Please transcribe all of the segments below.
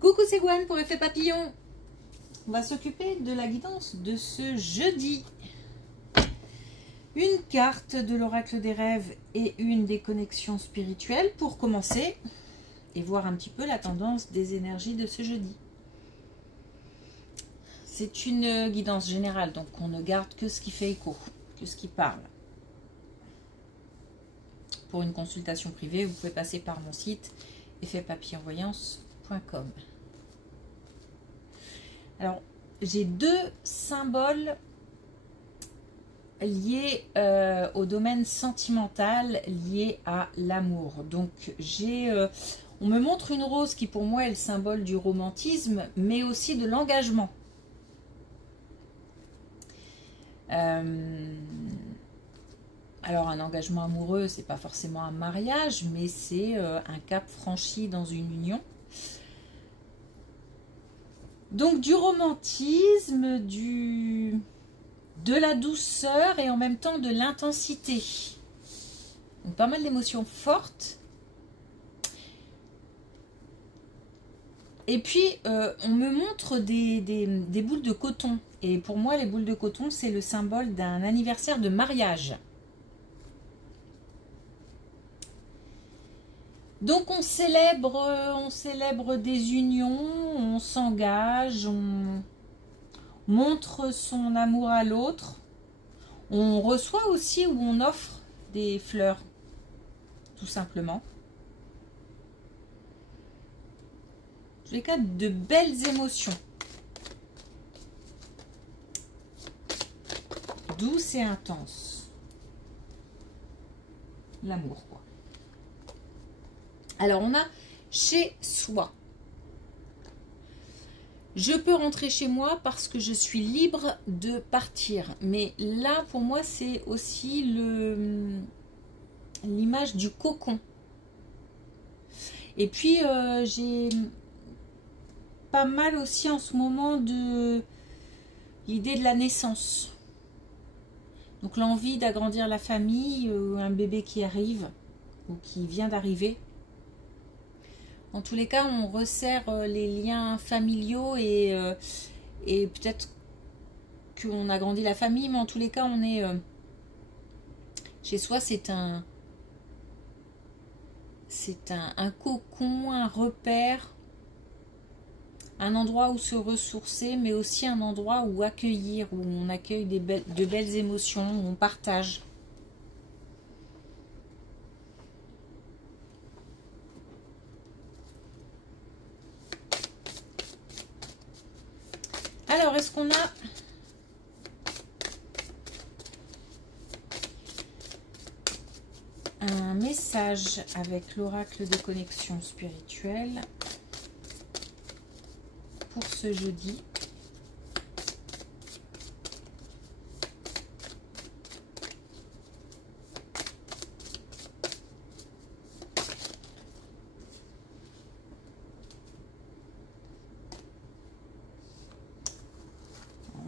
Coucou, c'est Gwen pour Effet Papillon. On va s'occuper de la guidance de ce jeudi. Une carte de l'oracle des rêves et une des connexions spirituelles pour commencer et voir un petit peu la tendance des énergies de ce jeudi. C'est une guidance générale, donc on ne garde que ce qui fait écho, que ce qui parle. Pour une consultation privée, vous pouvez passer par mon site effetpapillonvoyance.com. Alors, j'ai deux symboles liés au domaine sentimental, liés à l'amour. Donc, on me montre une rose qui pour moi est le symbole du romantisme, mais aussi de l'engagement. Alors, un engagement amoureux, c'est pas forcément un mariage, mais c'est un cap franchi dans une union. Donc du romantisme, de la douceur et en même temps de l'intensité. Donc pas mal d'émotions fortes. Et puis on me montre des boules de coton. Et pour moi les boules de coton c'est le symbole d'un anniversaire de mariage. Donc on célèbre des unions, on s'engage, on montre son amour à l'autre. On reçoit aussi ou on offre des fleurs, tout simplement. Je les cas de belles émotions. Douce et intense. L'amour, quoi. Alors, on a chez soi. Je peux rentrer chez moi parce que je suis libre de partir. Mais là, pour moi, c'est aussi l'image du cocon. Et puis, j'ai pas mal aussi en ce moment de l'idée de la naissance. Donc, l'envie d'agrandir la famille, un bébé qui arrive ou qui vient d'arriver. En tous les cas, on resserre les liens familiaux et peut-être qu'on agrandit la famille, mais en tous les cas, on est chez soi. C'est un cocon, un repère, un endroit où se ressourcer, mais aussi un endroit où accueillir, où on accueille de belles émotions, où on partage. Alors, est-ce qu'on a un message avec l'oracle des connexions spirituelles pour ce jeudi?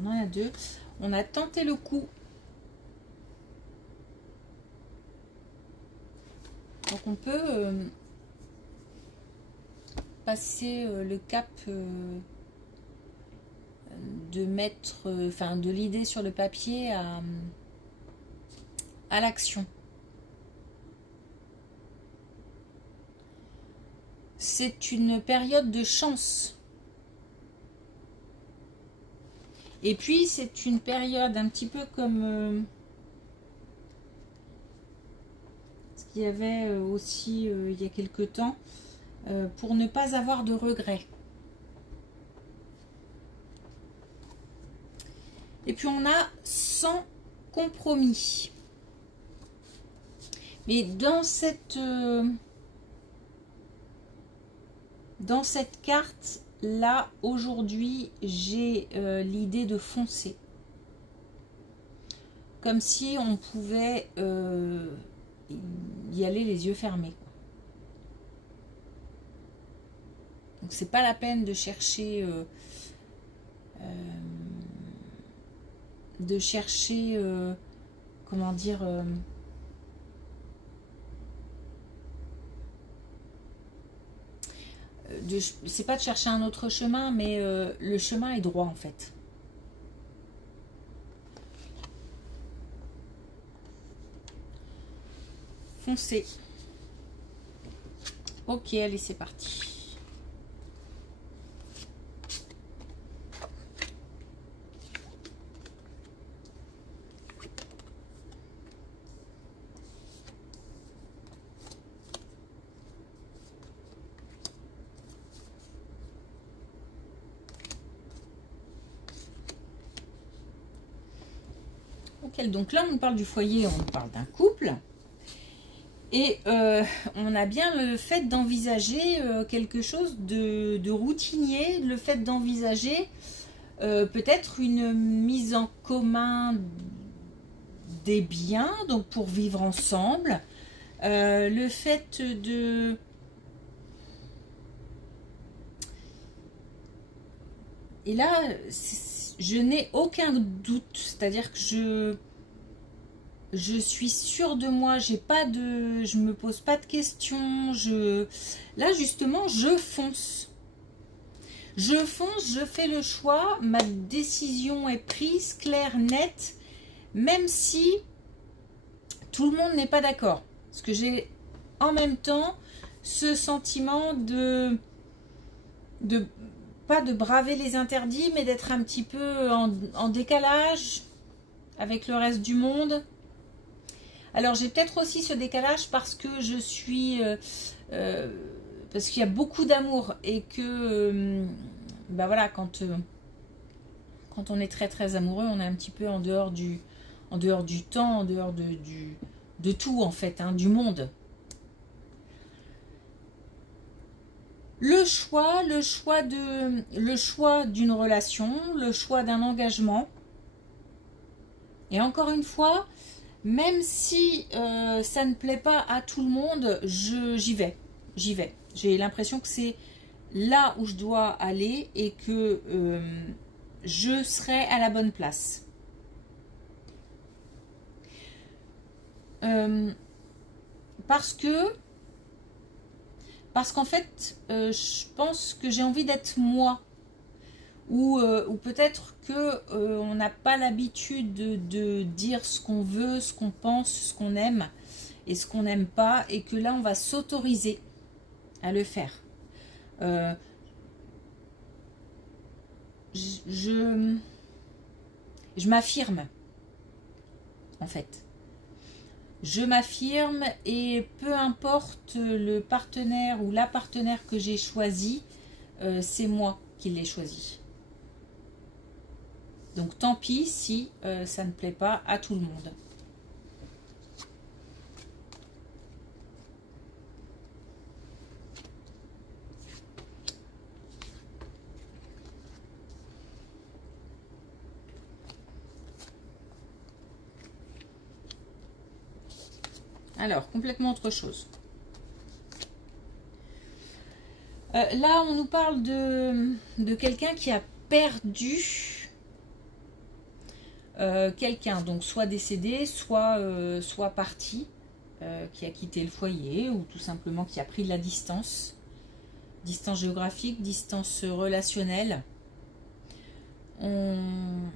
On en a deux. On a tenté le coup. Donc on peut passer le cap de mettre, de l'idée sur le papier à l'action. C'est une période de chance. Et puis, c'est une période un petit peu comme ce qu'il y avait aussi il y a quelque temps, pour ne pas avoir de regrets. Et puis, on a sans compromis. Mais dans cette carte, là, aujourd'hui, j'ai l'idée de foncer. Comme si on pouvait y aller les yeux fermés. Donc, c'est pas la peine de chercher... comment dire... c'est pas de chercher un autre chemin, mais le chemin est droit en fait. Foncez. Ok, allez, c'est parti. Ok, donc là, on nous parle du foyer, on nous parle d'un couple. Et on a bien le fait d'envisager quelque chose de routinier, le fait d'envisager peut-être une mise en commun des biens, donc pour vivre ensemble, le fait de... Et là, je n'ai aucun doute, c'est-à-dire que je suis sûre de moi, je me pose pas de questions, là justement je fonce. Je fonce, je fais le choix, ma décision est prise, claire, nette, même si tout le monde n'est pas d'accord. Parce que j'ai en même temps ce sentiment pas de braver les interdits, mais d'être un petit peu en décalage avec le reste du monde. Alors j'ai peut-être aussi ce décalage parce que je suis... parce qu'il y a beaucoup d'amour et que... bah voilà, quand on est très très amoureux, on est un petit peu en dehors du temps, en dehors de tout en fait, hein, du monde. Le choix d'une relation, le choix d'un engagement. Et encore une fois... Même si ça ne plaît pas à tout le monde, j'y vais. J'ai l'impression que c'est là où je dois aller et que je serai à la bonne place. Parce qu'en fait, je pense que j'ai envie d'être moi. Ou peut-être que on n'a pas l'habitude de dire ce qu'on veut, ce qu'on pense, ce qu'on aime et ce qu'on n'aime pas, et que là on va s'autoriser à le faire. Je m'affirme en fait. Je m'affirme et peu importe le partenaire ou la partenaire que j'ai choisi, c'est moi qui l'ai choisi. Donc tant pis si ça ne plaît pas à tout le monde. Alors, complètement autre chose. Là, on nous parle de quelqu'un qui a perdu quelqu'un, donc soit décédé, soit parti, qui a quitté le foyer, ou tout simplement qui a pris de la distance géographique, distance relationnelle. On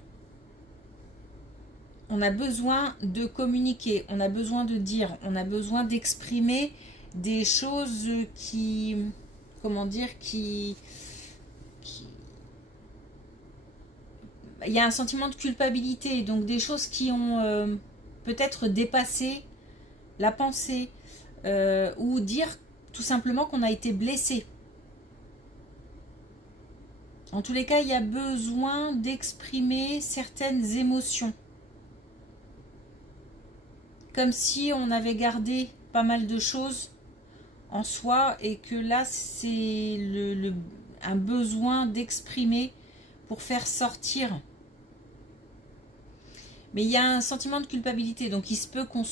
a besoin de communiquer, on a besoin de dire, on a besoin d'exprimer des choses qui, comment dire, qui il y a un sentiment de culpabilité, donc des choses qui ont peut-être dépassé la pensée, ou dire tout simplement qu'on a été blessé. En tous les cas, il y a besoin d'exprimer certaines émotions. Comme si on avait gardé pas mal de choses en soi et que là, c'est un besoin d'exprimer pour faire sortir. Mais il y a un sentiment de culpabilité, donc il se peut qu'on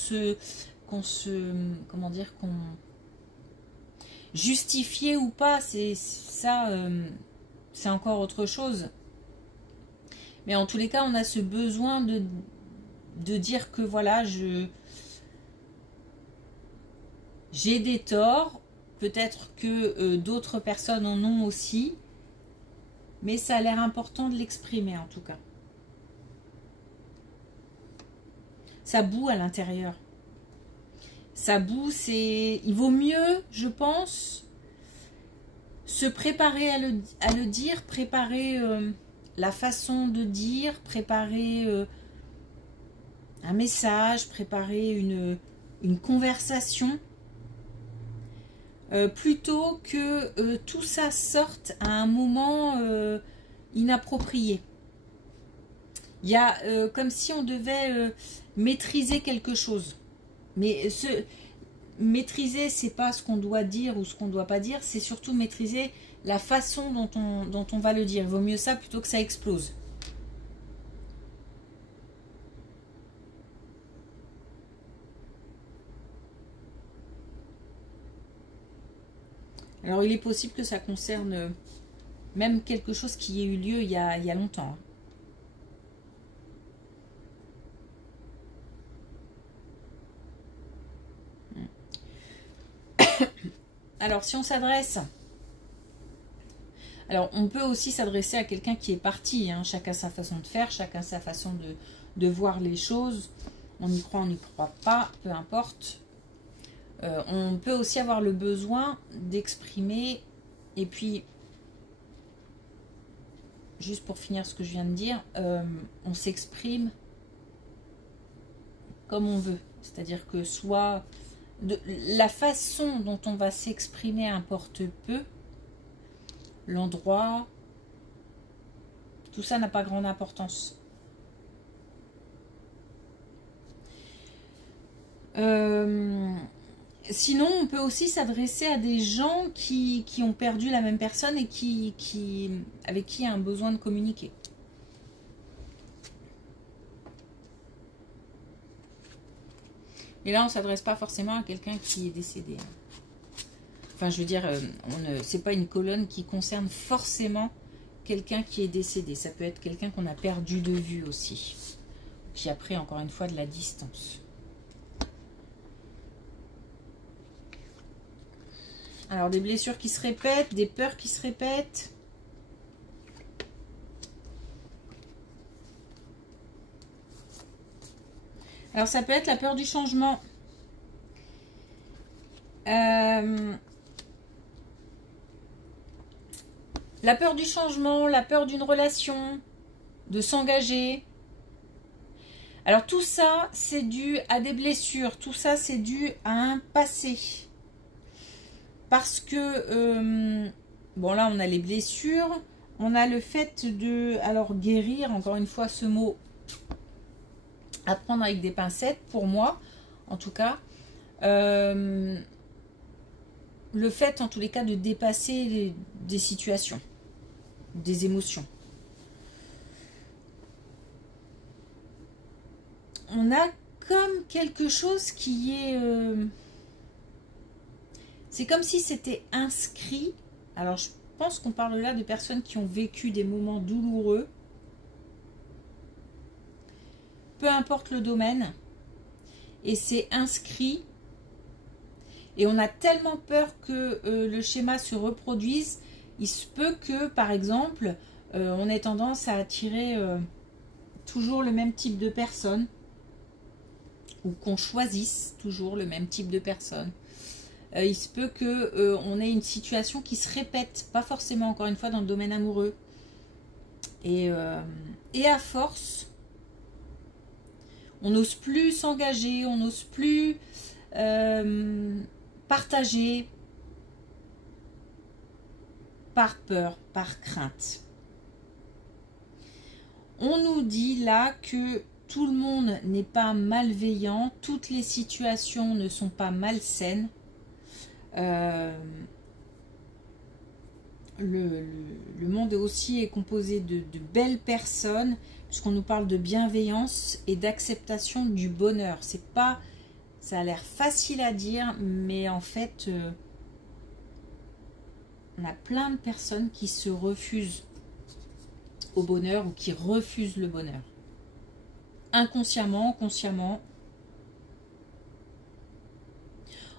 justifier ou pas, c'est ça, c'est encore autre chose. Mais en tous les cas, on a ce besoin de dire que voilà, j'ai des torts, peut-être que d'autres personnes en ont aussi, mais ça a l'air important de l'exprimer en tout cas. Ça boue à l'intérieur. Ça boue, il vaut mieux, je pense, se préparer à le dire, préparer la façon de dire, préparer un message, préparer une conversation, plutôt que tout ça sorte à un moment inapproprié. Il y a comme si on devait maîtriser quelque chose. Mais maîtriser, c'est pas ce qu'on doit dire ou ce qu'on ne doit pas dire, c'est surtout maîtriser la façon dont on va le dire. Il vaut mieux ça plutôt que ça explose. Alors il est possible que ça concerne même quelque chose qui ait eu lieu il y a longtemps. Alors si on s'adresse... Alors on peut aussi s'adresser à quelqu'un qui est parti. Hein. Chacun sa façon de faire, chacun sa façon de voir les choses. On y croit, on n'y croit pas, peu importe. On peut aussi avoir le besoin d'exprimer. Et puis, juste pour finir ce que je viens de dire, on s'exprime comme on veut. C'est-à-dire que soit... la façon dont on va s'exprimer importe peu. L'endroit, tout ça n'a pas grande importance. Sinon, on peut aussi s'adresser à des gens qui ont perdu la même personne et avec qui il y a un besoin de communiquer. Et là, on ne s'adresse pas forcément à quelqu'un qui est décédé. Enfin, je veux dire, c'est pas une colonne qui concerne forcément quelqu'un qui est décédé. Ça peut être quelqu'un qu'on a perdu de vue aussi. Qui a pris encore une fois de la distance. Alors, des blessures qui se répètent, des peurs qui se répètent. Alors, ça peut être la peur du changement. La peur du changement, la peur d'une relation, de s'engager. Alors tout ça, c'est dû à des blessures. Tout ça, c'est dû à un passé. Parce que, bon là, on a les blessures. On a le fait de, alors guérir, encore une fois, ce mot, à prendre avec des pincettes, pour moi, en tout cas. Le fait, en tous les cas, de dépasser des situations. Des émotions. On a comme quelque chose qui est... c'est comme si c'était inscrit. Alors je pense qu'on parle là de personnes qui ont vécu des moments douloureux. Peu importe le domaine. Et c'est inscrit. Et on a tellement peur que le schéma se reproduise. Il se peut que, par exemple, on ait tendance à attirer toujours le même type de personne, ou qu'on choisisse toujours le même type de personne. Il se peut qu'on ait une situation qui se répète, pas forcément, encore une fois, dans le domaine amoureux. Et à force, on n'ose plus s'engager, on n'ose plus partager, par peur, par crainte. On nous dit là que tout le monde n'est pas malveillant, toutes les situations ne sont pas malsaines. Le monde aussi est composé de belles personnes, puisqu'on nous parle de bienveillance et d'acceptation du bonheur. C'est pas, ça a l'air facile à dire, mais en fait... on a plein de personnes qui se refusent au bonheur ou qui refusent le bonheur. Inconsciemment, consciemment.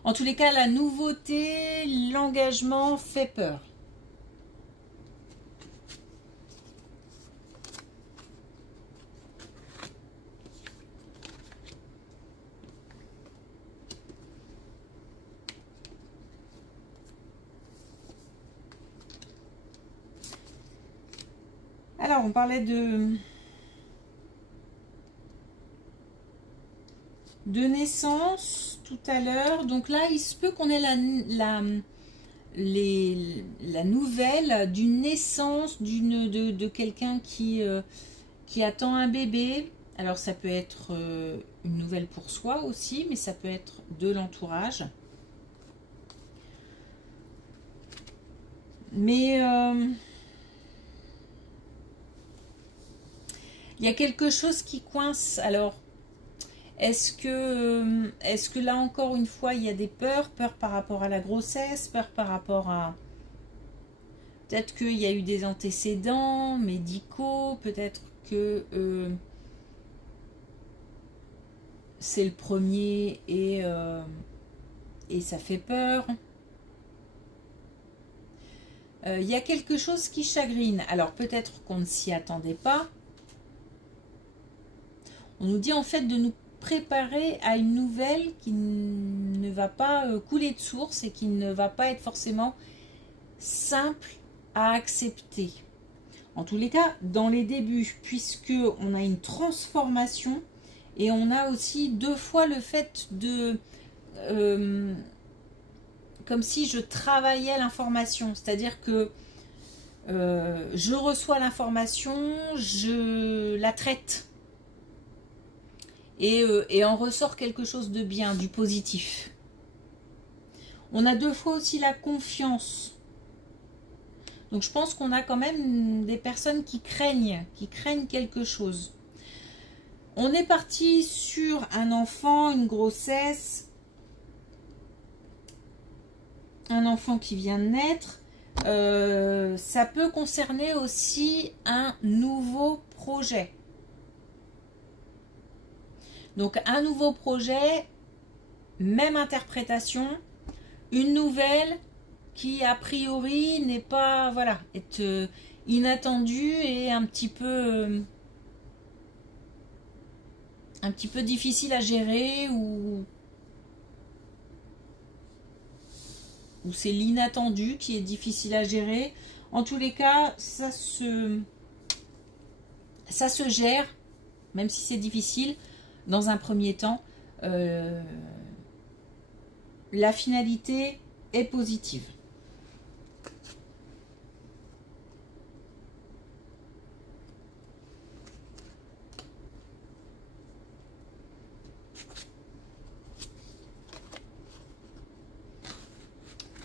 En tous les cas, la nouveauté, l'engagement fait peur. Alors, on parlait de naissance tout à l'heure. Donc là, il se peut qu'on ait la nouvelle d'une naissance de quelqu'un qui attend un bébé. Alors, ça peut être une nouvelle pour soi aussi, mais ça peut être de l'entourage. Mais il y a quelque chose qui coince. Alors, est-ce que là encore une fois il y a des peurs par rapport à la grossesse, peur par rapport à... Peut-être qu'il y a eu des antécédents médicaux, peut-être que c'est le premier et ça fait peur. Il y a quelque chose qui chagrine. Alors peut-être qu'on ne s'y attendait pas. On nous dit en fait de nous préparer à une nouvelle qui ne va pas couler de source et qui ne va pas être forcément simple à accepter. En tous les cas, dans les débuts, puisque on a une transformation et on a aussi deux fois le fait de... comme si je travaillais l'information, c'est-à-dire que je reçois l'information, je la traite. Et en ressort quelque chose de bien, du positif. On a deux fois aussi la confiance. Donc je pense qu'on a quand même des personnes qui craignent quelque chose. On est parti sur un enfant, une grossesse, un enfant qui vient de naître. Ça peut concerner aussi un nouveau projet. Donc un nouveau projet, même interprétation, une nouvelle qui a priori n'est pas, voilà, est inattendue et un petit peu difficile à gérer ou c'est l'inattendu qui est difficile à gérer. En tous les cas, ça se gère, même si c'est difficile. Dans un premier temps, la finalité est positive.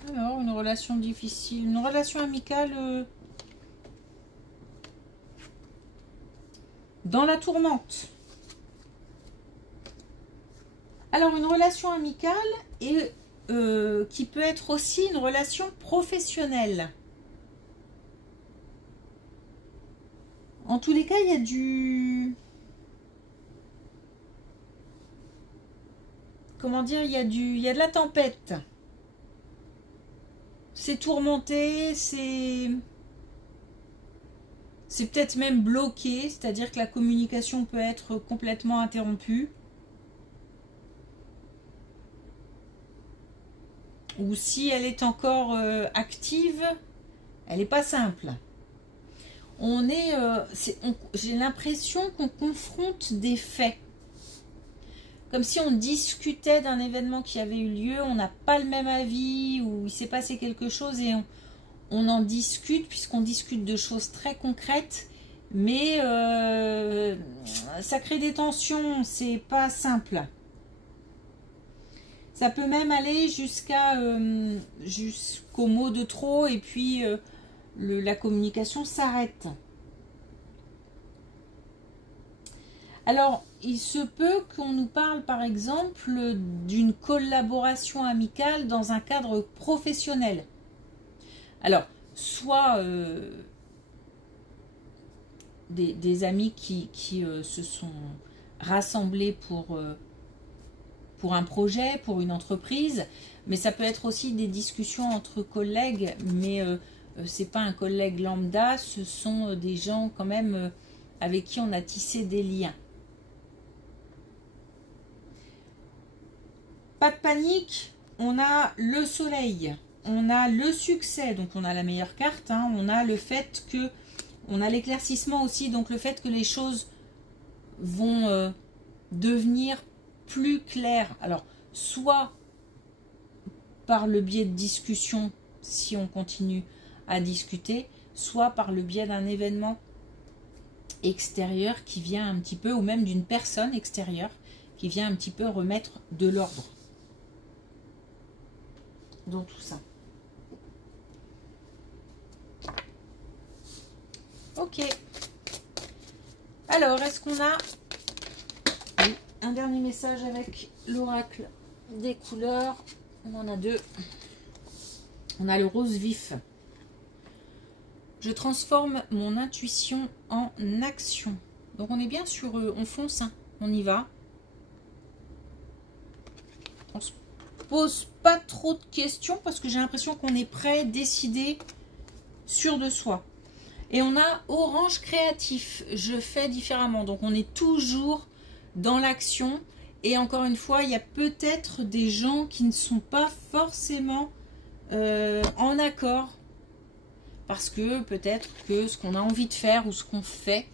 Alors, une relation difficile, une relation amicale dans la tourmente. Alors, une relation amicale et qui peut être aussi une relation professionnelle. En tous les cas, il y a du... Comment dire, il y a de la tempête. C'est tourmenté, c'est peut-être même bloqué, c'est-à-dire que la communication peut être complètement interrompue. Ou si elle est encore active, elle n'est pas simple. J'ai l'impression qu'on confronte des faits. Comme si on discutait d'un événement qui avait eu lieu, on n'a pas le même avis, ou il s'est passé quelque chose et on en discute, puisqu'on discute de choses très concrètes, mais ça crée des tensions, c'est pas simple. Ça peut même aller jusqu'au mot de trop et puis la communication s'arrête. Alors, il se peut qu'on nous parle par exemple d'une collaboration amicale dans un cadre professionnel. Alors, soit des amis qui se sont rassemblés pour pour un projet, pour une entreprise, mais ça peut être aussi des discussions entre collègues, mais c'est pas un collègue lambda, ce sont des gens quand même avec qui on a tissé des liens. Pas de panique, on a le soleil, on a le succès, donc on a la meilleure carte, hein, on a le fait que, on a l'éclaircissement aussi, donc le fait que les choses vont devenir plus claires. Alors, soit par le biais de discussion, si on continue à discuter, soit par le biais d'un événement extérieur qui vient un petit peu, ou même d'une personne extérieure qui vient un petit peu remettre de l'ordre dans tout ça. Ok. Alors, est-ce qu'on a un dernier message avec l'oracle des couleurs? On en a deux. On a le rose vif. Je transforme mon intuition en action. Donc on est bien sur on fonce, hein, on y va. On se pose pas trop de questions parce que j'ai l'impression qu'on est prêt, décidé, sûr de soi. Et on a orange créatif. Je fais différemment. Donc on est toujours dans l'action. Et encore une fois, il y a peut-être des gens qui ne sont pas forcément en accord. Parce que peut-être que ce qu'on a envie de faire ou ce qu'on fait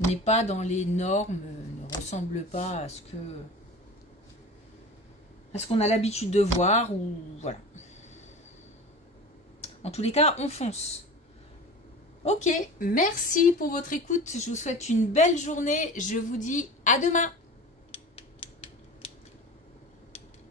n'est pas dans les normes, ne ressemble pas à ce qu'on a l'habitude de voir. Ou voilà. En tous les cas, on fonce. Ok, merci pour votre écoute. Je vous souhaite une belle journée. Je vous dis à demain.